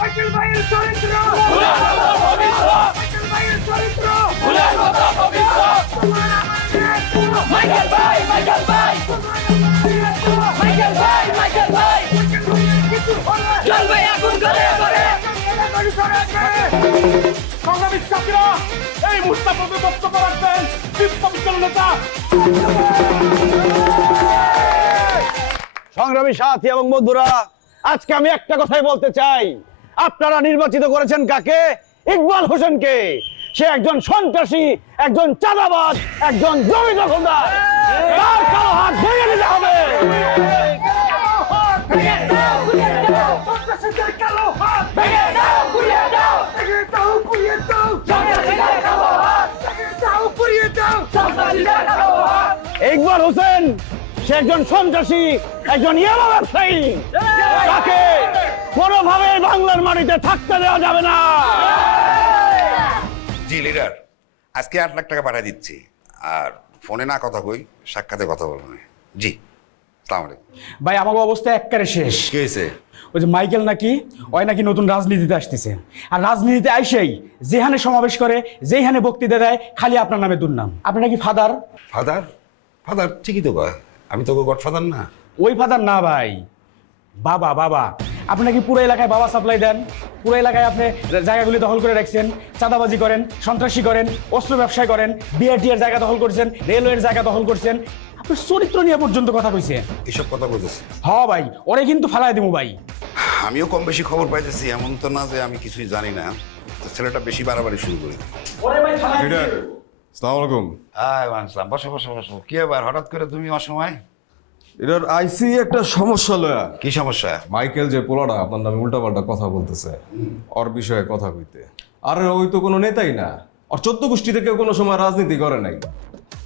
Michael ভাইয়ের চরিত্র। Michael ভাইয়ের চরিত্র। মাইকেল ভাই মাইকেল ভাই মাইকেল ভাই মাইকেল ভাই চলবে আগুন করে করে সংগ্রামী সাথীরা এই মুস্তাফাকে বক্তব্য রাখবেন বিপ্লবী নেতা। সংগ্রামী সাথী এবং বন্ধুরা আজকে আমি একটা কথাই বলতে চাই। আপনারা নির্বাচিত করেছেন কাকে? ইকবাল হোসেনকে। সে একজন সন্ত্রাসী, একজন চাঁদাবাজ, একজন জমি দখলদার। হবে। ইকবাল হোসেন, সে একজন সন্ত্রাসী, একজন ইয়াবা ব্যবসায়ী। তাকে কোনোভাবে বাংলার মাটিতে থাকতে দেওয়া যাবে না। জি লিডার আজকে আট লাখ টাকা পাঠিয়ে দিচ্ছি। আর ফোনে না কথা কই সাক্ষাতে কথা বলবেন জি সালাম আলাইকুম। ভাই আমার অবস্থা একবারে শেষ। কি হয়েছে ওই যে মাইকেল নাকি ওই নাকি নতুন রাজনীতিতে আসতেছে। আর রাজনীতিতে আইসেই যেখানে সমাবেশ করে যেখানে বক্তৃতা দেয় খালি আপনার নামে দুর্নাম। আপনি নাকি ফাদার? ফাদার? ফাদার ঠিকই তো কয়। আমি তো গডফাদার না। ওই ফাদার না ভাই। বাবা বাবা। আপনি কি পুরো এলাকায় বাবা সাপ্লাই দেন? পুরো এলাকায় আপনি জায়গাগুলি দখল করে রাখছেন চাঁদাবাজি করেন সন্ত্রাসী করেন অস্ত্র ব্যবসায় করেন বিআরটি এর জায়গা দখল করছেন রেলওয়ের জায়গা দখল করছেন। আপনি চরিত্র নিয়ে পর্যন্ত কথা কইছে। এসব কথা বলতেছি হ ভাই ওরে কিন্তু ফালাই দিব ভাই। আমিও কম বেশি খবর পাইতেছি এমন তো না যে আমি কিছুই জানি না। তো ছেলেটা বেশি বাড়াবাড়ি শুরু করে ওরে ভাই ফালাই লিডার সালাম আলাইকুম। মানসালাম বসো বসো বসো। কি ব্যাপার? হঠাৎ করে তুমি অসময়? এটার আইসি একটা সমস্যা লয়া। কি সমস্যা? মাইকেল যে পোলাটা আপনার নামে উল্টাপাল্টা কথা বলতেছে ওর বিষয়ে কথা কইতে। আরে ওই তো কোনো নেতাই না। আর চোদ্দ গোষ্ঠী থেকে কোনো সময় রাজনীতি করে নাই।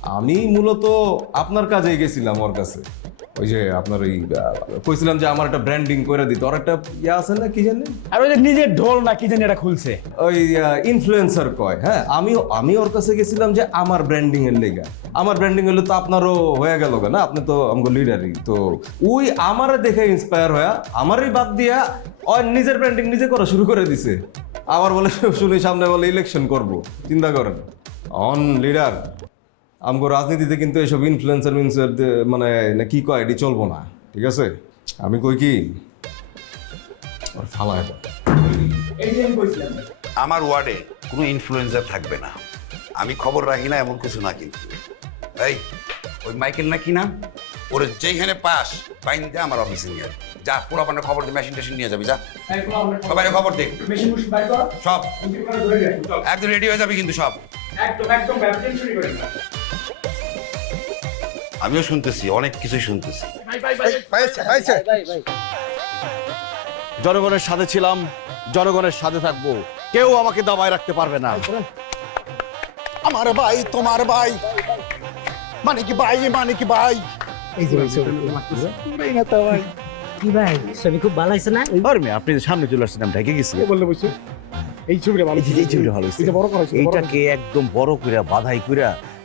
আমি মূলত আপনার কাজেই গেছিলাম ওর কাছে। ওই যে আপনার ওই কইছিলাম যে আমার একটা ব্র্যান্ডিং করে দিতে। ওর একটা ইয়ে আছে না কি জানেন আর ওই যে নিজের ঢোল না কি জানি এটা খুলছে। ওই ইনফ্লুয়েন্সার কয় হ্যাঁ? আমি আমি ওর কাছে গেছিলাম যে আমার ব্র্যান্ডিং এর লেগা। আমার ব্র্যান্ডিং হলে তো আপনারও হয়ে গেল না? আপনি তো আমগো লিডারই তো ওই আমারে দেখে ইন্সপায়ার হয়ে আমারই বাদ দিয়া ওই নিজের ব্র্যান্ডিং নিজে করা শুরু করে দিছে। আবার বলে শুনি সামনে বলে ইলেকশন করব। চিন্তা করেন। অন লিডার আমগো রাজনীতিতে কিন্তু এসব ইনফ্লুয়েন্সার মিনসার মানে না কি কয় এটি চলবো না ঠিক আছে? আমি কই কি? ফালায় আমার ওয়ার্ডে কোনো ইনফ্লুয়েন্সার থাকবে না। আমি খবর রাখি না এমন কিছু না কিন্তু। এই ওই মাইকেল না কি না ওর যেখানে পাস বাইন দে আমার অফিসে নিয়ে যা পুরো আপনার খবর দিয়ে মেশিন টেশিন নিয়ে যাবি যা। সবাই খবর। দে। সব। একদম রেডি হয়ে যাবে কিন্তু সব। আমিও শুনতেছি অনেক কিছুই শুনতেছি। জনগণের সাথে ছিলাম জনগণের সাথে থাকব। কেউ আমাকে দাবায় রাখতে পারবে না। আমার ভাই তোমার ভাই। মানে কি ভাই মানে কি ভাই? কি ভাই ছবি খুব ভালো হয়েছে না? পারবে আপনি সামনে চলে আসছেন আমি ঢেকে গেছি। বললে বলছো? এই ছবিটা ভালো এই ভালো এইটাকে একদম বড় করে বাধাই করে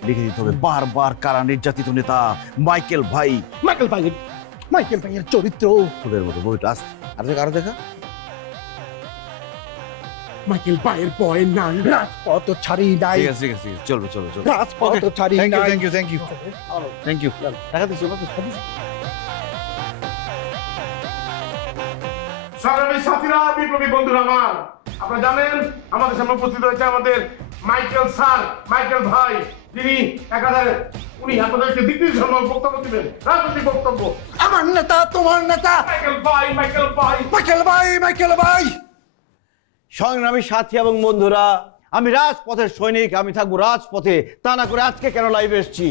লিখে দিতে হবে। বারবার কারা নির্যাতিত নেতা? মাইকেল ভাই। মাইকেল ভাই মাইকেল ভাইয়ের চরিত্র। তোদের মতো বইটা আস। আর দেখা আরও দেখা। মাইকেল ভাইয়ের বয় নাম রাজপথ ছাড়ি নাই। ঠিক আছে ঠিক আছে চলবে চলবে চলবে। রাজপথ ছাড়ি থ্যাংক ইউ নাই। Thank you thank you thank you টাকা দিছো না সংগ্রামী সাথীরা বিপ্লবী বন্ধুরা আমার। আপনারা জানেন আমাদের সামনে উপস্থিত হয়েছে আমাদের মাইকেল স্যার মাইকেল ভাই। যিনি একাধারে উনি আপনাদেরকে দিক নির্দেশনা বক্তব্য দিবেন। রাজনৈতিক বক্তব্য। আমার নেতা তোমার নেতা। মাইকেল ভাই মাইকেল ভাই। মাইকেল ভাই মাইকেল ভাই। সংগ্রামী সাথী এবং বন্ধুরা আমি রাজপথের সৈনিক আমি থাকব রাজপথে। তা না করে আজকে কেন লাইভে এসেছি?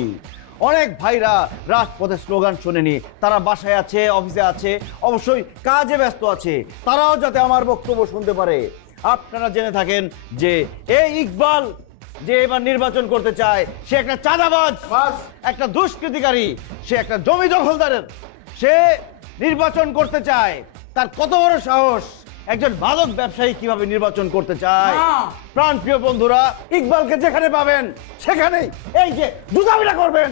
অনেক ভাইরা রাজপথের স্লোগান শোনেনি। তারা বাসায় আছে অফিসে আছে অবশ্যই কাজে ব্যস্ত আছে। তারাও যাতে আমার বক্তব্য শুনতে পারে। আপনারা জেনে থাকেন যে এই ইকবাল যে এবার নির্বাচন করতে চায় সে একটা চাঁদাবাজ একটা দুষ্কৃতিকারী সে একটা জমি দখলদারের। সে নির্বাচন করতে চায় তার কত বড় সাহস? একজন মাদক ব্যবসায়ী কীভাবে নির্বাচন করতে চায়? প্রাণ প্রিয় বন্ধুরা ইকবালকে যেখানে পাবেন সেখানেই এই যে দুধাবিটা করবেন।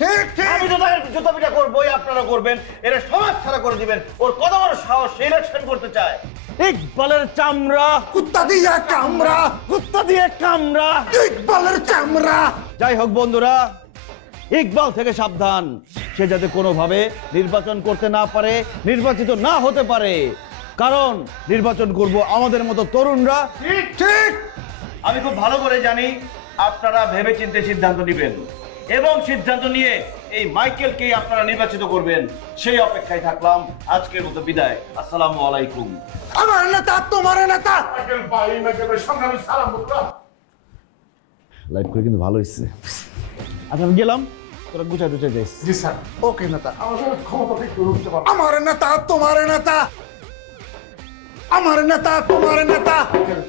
ঠিক ঠিক। আমি জুতাবিটা করবোই আপনারা করবেন। এরা সমাজ ছাড়া করে দিবেন। ওর কত বড় সাহস ইলেকশন করতে চায়। ইকবালের চামড়া। কুত্তা দিয়া কামড়া কুত্তা দিয়ে কামড়া ইকবালের চামড়া। যাই হোক বন্ধুরা ইকবাল থেকে সাবধান। সে যাতে কোনোভাবে নির্বাচন করতে না পারে নির্বাচিত না হতে পারে। কারণ নির্বাচন করব আমাদের মতো তরুণরা। ঠিক ঠিক। আমি খুব ভালো করে জানি আপনারা ভেবে চিন্তে সিদ্ধান্ত নেবেন। এবং সিদ্ধান্ত নিয়ে এই মাইকেলকে আপনারা নির্বাচিত করবেন। সেই অপেক্ষায় থাকলাম। আজকের মতো বিদায়। আসসালামু আলাইকুম। আমার নেতা তোমার নেতা! মাইকেল ভাই মাইকেল ভাই সালাম লাইভ করে কিন্তু ভালো হয়েছে। আচ্ছা আমি গেলাম। তোরা গুছাই টুচাই যাইস। জি স্যার। ওকে নেতা। আমার নেতা তোমার নেতা! আমার নেতা তোমার নেতা! মাইকেল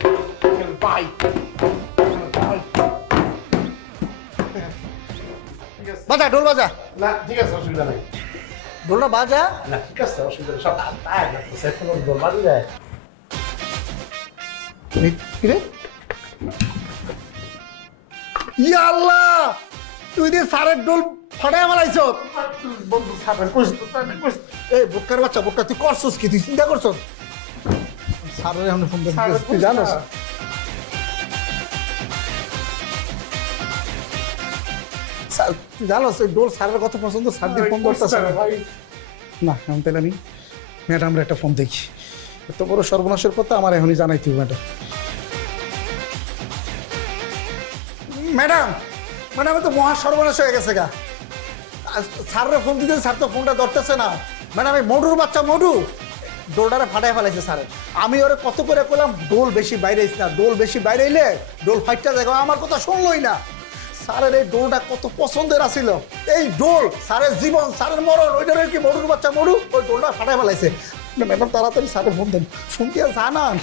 বাজা ঢোল বাজা। না ঠিক আছে অসুবিধা নেই। ঢোলটা বাজা? না ঠিক আছে অসুবিধা সব তাই লাগতেছে এখন দল বাজে যায়? কিরে ইয়া আল্লাহ তুই দিয়ে সারের ডোল ফাটাই মালাইছ বন্ধু সাবেন কইস এই বোকার বাচ্চা বোকা তুই করছস কি? তুই চিন্তা করছস? সারের এখন ফোন তুই জানোস? এই ডোল কত পছন্দ স্যার দিয়ে ফোন করতেছে। না তাহলে আমি ম্যাডামরা একটা ফোন দেখি। এত বড় সর্বনাশের কথা আমার এখনই জানাইতে হবে ম্যাডাম। ম্যাডাম ম্যাডাম তো মহা সর্বনাশ হয়ে গেছে গা। স্যাররে ফোন দিতে স্যার তো ফোনটা ধরতেছে না। ম্যাডাম এই মডুর বাচ্চা মডু ডোলটারে ফাটাই ফেলাইছে স্যারে। আমি ওরে কত করে করলাম ডোল বেশি বাইরে না ডোল বেশি বাইরে এলে ডোল ফাইটটা দেখো আমার কথা শুনলই না। স্যারের এই ডোলটা কত পছন্দের আছিল। এই ডোল স্যারের জীবন, স্যারের মরণ ওইটার কি মরুর বাচ্চা মরু? ওই ডোলটা ফাটাই ফেলাইছে। ম্যাডাম, তাড়াতাড়ি স্যারে ফোন দেন। ফোন দিয়ে জানান।